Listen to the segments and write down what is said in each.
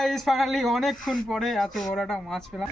Guys finally অনেকক্ষণ পরে এত বড় একটা মাছ পেলাম।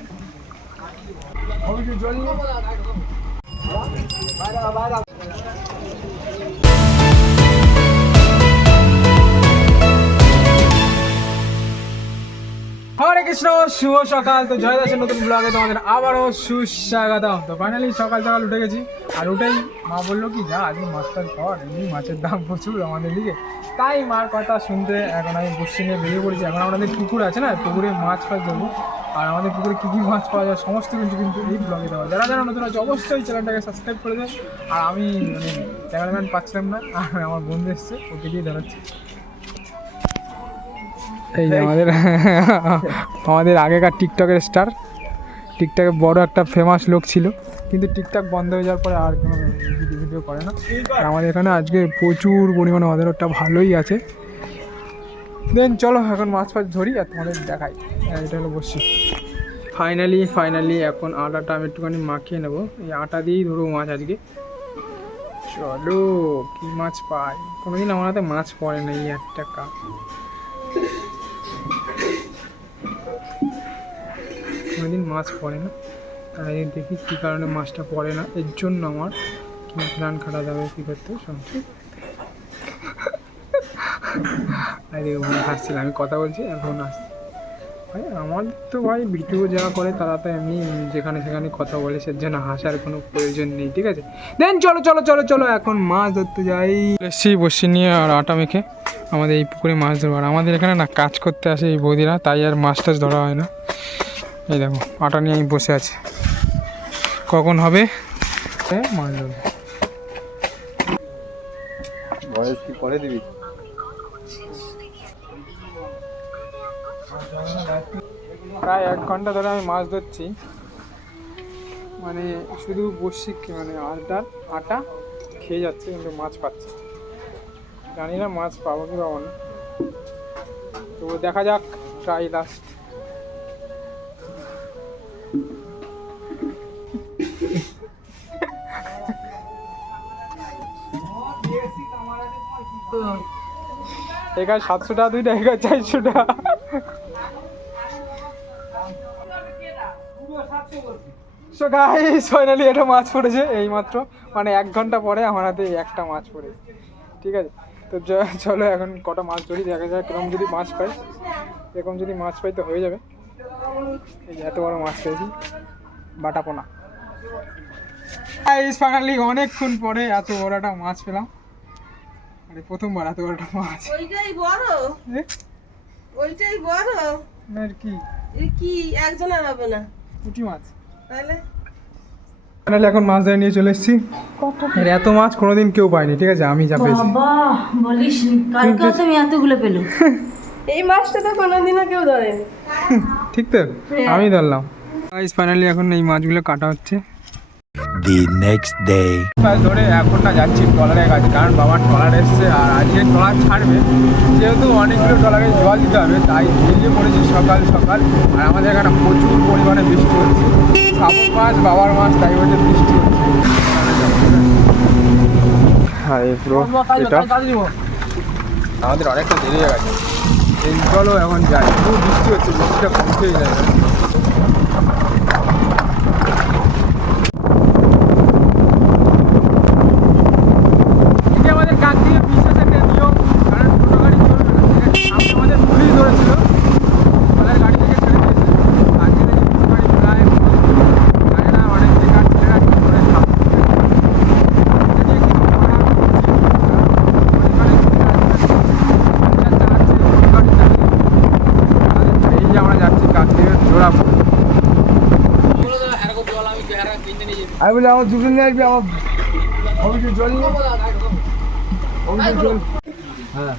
হরে কৃষ্ণ, শুভ সকাল। তো জয় দাসের নতুন ব্লগে তোমাদের আবারও সুস্বাগতম। তো ফাইনালি সকাল সকাল উঠে গেছি, আর উঠেই মা বললো কি যা আজকে মাছটার পর, এমনি মাছের দাম প্রচুর আমাদের দিকে। তাই মার কথা শুনতে এখন আমি বসে নিয়ে বেরিয়ে পড়েছি। এখন আমাদের পুকুর আছে না, পুকুরে মাছ ফাছ ধরবো। আর আমাদের পুকুরে কী কী মাছ পাওয়া যায় সমস্ত কিছু কিন্তু এই ব্লগে দেওয়া। যারা যারা নতুন আছে অবশ্যই চ্যানেলটাকে সাবস্ক্রাইব করে দেয়। আর আমি ক্যামেরাম্যান পাচ্ছিলাম না, আর আমার বন্ধু এসছে, ওকে দিয়ে ধরাচ্ছি। এই যে আমাদের আগেকার টিকটকের স্টার, টিকটকে বড় একটা ফেমাস লোক ছিল, কিন্তু টিকটক বন্ধ হয়ে যাওয়ার পরে আর কোনো ভিডিও করে না। আর আমাদের এখানে আজকে প্রচুর পরিমাণে ওটা ভালোই আছে। দেন চলো এখন মাছ ফাছ ধরি আর তোমাদের দেখাই। এটা হলো বসছি। ফাইনালি এখন আটাটা আমি একটুখানি মাখিয়ে নেবো। এই আটা দিয়েই ধরবো মাছ আজকে। চলো কি মাছ পাই, কোনোদিন আমার হাতে মাছ পড়ে না, এই একটা কাপ। কোনোদিন মাছ পড়ে না, তাই দেখি কী কারণে মাছটা পড়ে না। এর জন্য আমার কী প্ল্যান খাটা যাবে, কী করতে শুনছি। আরে ওখানে হাসছিলাম, আমি কথা বলছি এখন আসছি। ভাই আমার তো ভাই ভিডিও যারা করে তারা তো এমনি যেখানে সেখানে কথা বলে, সে জন্য হাসার কোনো প্রয়োজন নেই, ঠিক আছে। দেন চলো এখন মাছ ধরতে যাই। এসছি বসে নিয়ে আর আটা মেখে আমাদের এই পুকুরে মাছ ধরবো। আর আমাদের এখানে না কাজ করতে আসে এই বৌদিরা, তাই আর মাছ টাছ ধরা হয় না। এই দেখো আটা নিয়ে আমি বসে আছি, কখন হবে মাছ ধরবো। বয়স কি করে দিবি? প্রায় 1 ঘন্টা ধরে আমি মাছ ধরছি, মানে শুধু বসি, মানে আটা খেয়ে যাচ্ছে, কিন্তু মাছ পাচ্ছি। জানি না মাছ পাবো কি পাবো না, তো দেখা যাক, ট্রাই লাস্ট। এখানে 700 টাকা দুইটা, এখানে 400 টাকা। সো গাইস ফাইনালি একটা মাছ পড়েছে এই মাত্র, মানে 1 ঘন্টা পরে আমার হাতে একটা মাছ পড়েছে, ঠিক আছে। তো চলো এখন কটা মাছ ধরি, দেখা যাক এরকম যদি মাছ পাই, এরকম যদি মাছ পাই তো হয়ে যাবে। এই যে এত বড় মাছ পেয়েছি, বাটা পোনা। গাইস ফাইনালি অনেকক্ষণ পরে এত বড় একটা মাছ পেলাম, মানে প্রথমবার এত বড় একটা মাছ। ওইটাই বড়, ওইটাই বড়। আর কি কি একজনের হবে না, পুঁটি মাছ। তাহলে ফাইনালি এখন মাছ ধরে নিয়ে চলে এসেছি। এত মাছ কোনোদিন কেউ পায়নি, ঠিক আছে, আমি যা পেয়েছি। বাবা বলিস, কালকে তুমি এতগুলো পেলো। এই মাছটা তো কোনোদিনও কেউ ধরেনি। ঠিক তো, আমি ধরলাম। গাইস ফাইনালি এখন এই মাছগুলো কাটা হচ্ছে। The next day. ধরে এখন না যাচ্ছি ট্রলারের কাছে, কারণ বাবার ট্রলার এসছে আর আজকে ট্রলার ছাড়বে, যেহেতু অনেকগুলো ট্রলারে জল দিতে হবে, তাই বেরিয়ে পড়েছি সকাল সকাল। আর আমাদের এখানে প্রচুর পরিমাণে বৃষ্টি হচ্ছে, শ্রাবণ মাস বাবার মাস, তাই বলতে বৃষ্টি হচ্ছে। হ্যাঁ পুরো এটা আমাদের অনেকটা দেরি হয়ে গেছে। এই চলো এখন যাই, খুব বৃষ্টি হচ্ছে, বৃষ্টিটা কমতেই যায়। আমি বলি আমার দুটো নিয়ে আসবি, আমার অভিযোগ জল নিয়ে অভিযোগ জল। হ্যাঁ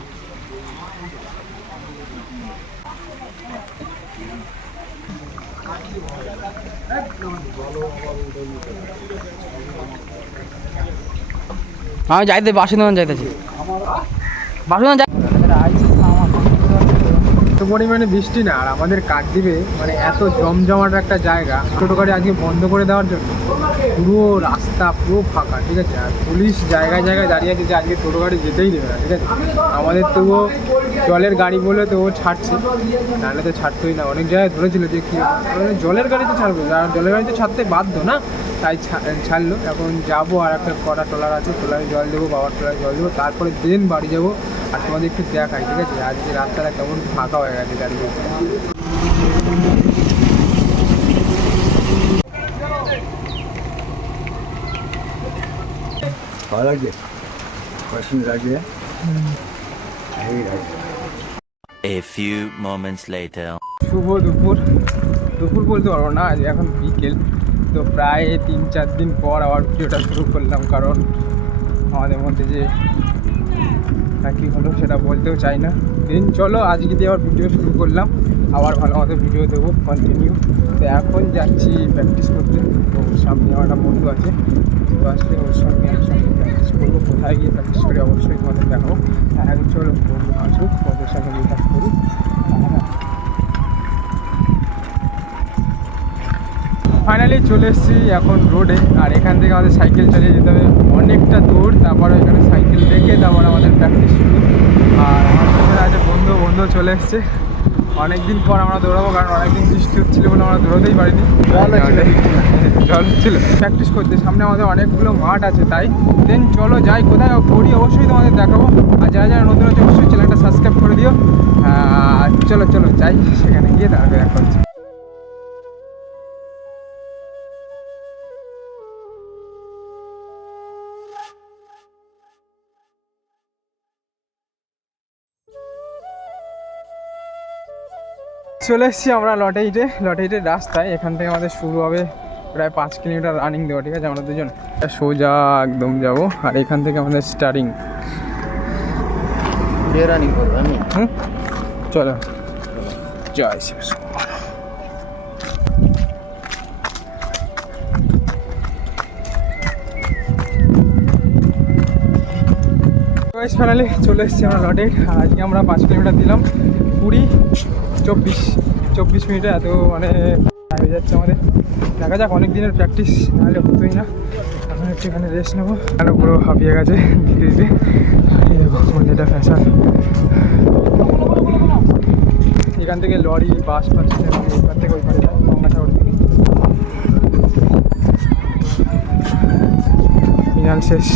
আমি যাইতে বাসুন্দরবন যাইতেছি, বাসুন্দরবন এত পরিমাণে বৃষ্টি না, আর আমাদের কাকদ্বীপে মানে এত জমজমাট একটা জায়গা, ছোটো গাড়ি আজকে বন্ধ করে দেওয়ার জন্য পুরো রাস্তা পুরো ফাঁকা, ঠিক আছে। আর পুলিশ জায়গায় জায়গায় দাঁড়িয়ে আছে যে আজকে টোটো গাড়ি যেতেই দেবে না, ঠিক আছে। আমাদের তবুও জলের গাড়ি বলে তো ও ছাড়ছে, নাহলে তো ছাড়তোই না। অনেক জায়গায় ধরেছিল যে কি জলের গাড়িতে ছাড়বো, আর জলের গাড়িতে ছাড়তে বাধ্য না, তাই ছাড়লো। এখন যাবো, আর একটা কটা ট্রলার আছে, ট্রলারে জল দেবো, বাবার ট্রলারে জল দেবো, তারপরে দিন বাড়ি যাবো। আর তোমাদের একটু দেখাই, ঠিক আছে, আজকে রাস্তাটা কেমন ফাঁকা হয়ে গেছে গাড়িতে। ভালো লাগছে, পছন্দ লাগছে। A few moments later. শুভ দুপুর, দুপুর বলতে পারবো না, আজ এখন বিকেল। তো প্রায় 3-4 দিন পর আবার ভিডিওটা শুরু করলাম, কারণ আমাদের মধ্যে যে কি হলো সেটা বলতেও চাই না। দিন চলো আজকে দিয়ে আবার ভিডিও শুরু করলাম, আবার ভালো মতো ভিডিও দেবো কন্টিনিউ। তো এখন যাচ্ছি প্র্যাকটিস করতে। তো সামনে আমার একটা বন্ধু আছে, তো আসলে ওর সঙ্গে একসঙ্গে প্র্যাকটিস করবো। কোথায় গিয়ে প্র্যাকটিস করি অবশ্যই তোমাদের দেখাবো। এখন চলো বন্ধু আসুক, ওদের সঙ্গে মিট আপ করি। ফাইনালি চলে এসেছি এখন রোডে, আর এখান থেকে আমাদের সাইকেল চালিয়ে যেতে হবে অনেকটা দূর, তারপরে এখানে সাইকেল রেখে তারপর আমাদের প্র্যাকটিস শুরু। আর আমার সাথে আছে বন্ধু চলে এসছে। অনেকদিন পর আমরা দৌড়াবো, কারণ অনেকদিন বৃষ্টি হচ্ছিলো বলে আমরা দৌড়াতেই পারিনি, জল হচ্ছিল প্র্যাকটিস করতে। সামনে আমাদের অনেকগুলো মাঠ আছে, তাই দেন চলো যাই, কোথায় করি অবশ্যই তোমাদের দেখাবো। আর যারা যারা নতুন আছে অবশ্যই চ্যানেলটা সাবস্ক্রাইব করে দিও। চলো যাই, সেখানে গিয়ে তারপরে দেখা হচ্ছে। চলে এসেছি আমরা লটাইটের রাস্তায়। এখান থেকে আমাদের শুরু হবে প্রায় 5 কিলোমিটার রানিং দেওয়া, ঠিক আছে। আমরা দুজন সোজা একদম যাব, আর এখান থেকে আমাদের স্টার্টিং। রানিং করবো আমি। চলো, জয় শিব। ফাইনালি চলে এসেছি আমরা লটাইট। আর আজকে আমরা 5 কিলোমিটার দিলাম 24 মিনিটে, এত মানে হয়ে যাচ্ছে আমাদের। দেখা যাক, অনেক দিনের প্র্যাকটিস, নাহলে হতোই না। এখন একটু এখানে রেস্ট নেবো, কেন পুরো হাঁপিয়ে গেছে ধীরে ধীরে। এটা ফ্যাশন, এখান থেকে লরি বাস পাচ্ছে, এখান থেকে ওই পারে যায় গঙ্গাসাগর থেকে। ফিনাল শেষ।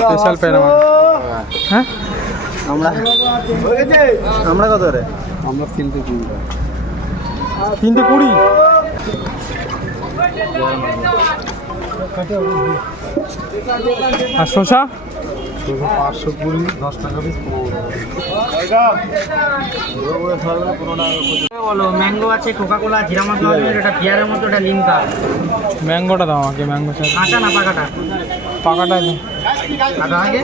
স্পেশাল প্যারা। হ্যাঁ আমরা কত রে? আমরা 320। আর শসা 520, 10 টাকা পিস। বলো ম্যাঙ্গো আছে, কোকাকোলা, জিরা মশলা, এটা পিয়ারের মতো, এটা লিমকা। ম্যাঙ্গোটা দাও আমাকে, ম্যাঙ্গো চাই। কাঁচা না পাকাটা? পাকাটা কাঁচা আগে।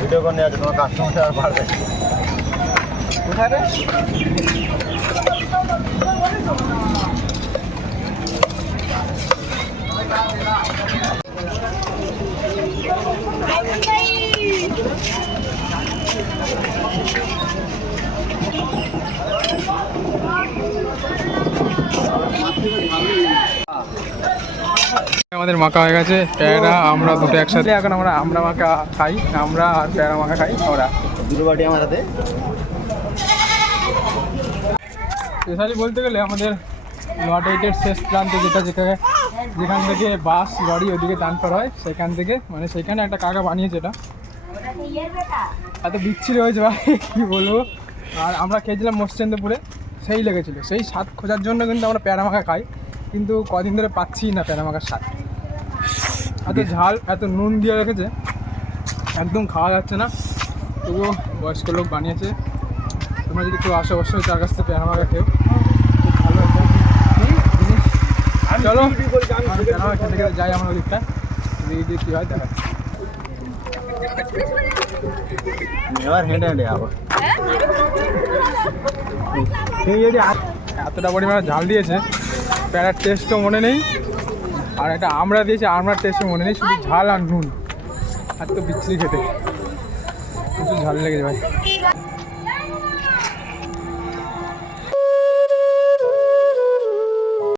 ভিডিও করে আছে তোমার কাস্টমার আর পারবে কোথায় রে? আমাদের মাখা হয়ে গেছে প্যারা, আমরা দুটো একসাথে। এখন আমরা মাখা খাই, আমরা আর প্যারা মাখা খাই ওরা। দুটো বাটি আমার হাতে। স্পেশালি বলতে গেলে আমাদের লটাইটের শেষ প্রান্তে যেখান থেকে বাস লরি ওদিকে ট্রান্সফার হয়, সেখান থেকে মানে সেখানে একটা কাকা বানিয়েছে। এটা এত বিচ্ছিরি হয়েছে ভাই, কী বলবো। আর আমরা খেয়েছিলাম মৎস্যেন্দ্রপুরে, সেই লেগেছিলো। সেই স্বাদ খোঁজার জন্য কিন্তু আমরা প্যারা মাখা খাই, কিন্তু কদিন ধরে পাচ্ছি না প্যারা মাখার স্বাদ। এত ঝাল, এত নুন দিয়ে রেখেছে, একদম খাওয়া যাচ্ছে না। তবুও বয়স্ক লোক বানিয়েছে। তোমরা যদি কেউ আসো অবশ্যই তার কাছ থেকে প্যারা মাখা খেও, খুব ভালো। চলো খেতে খেতে যাই আমরা ওদিকটা দেখি কী হয় দেখা এতটা পরিমাণে ঝাল দিয়েছে প্যারার টেস্টও মনে নেই আর একটা আমরা দিয়েছে আমরার টেস্টও মনে নেই শুধু ঝাল আর নুন আর তো বিচ্ছিরি খেতে প্রচুর ঝাল লেগেছে ভাই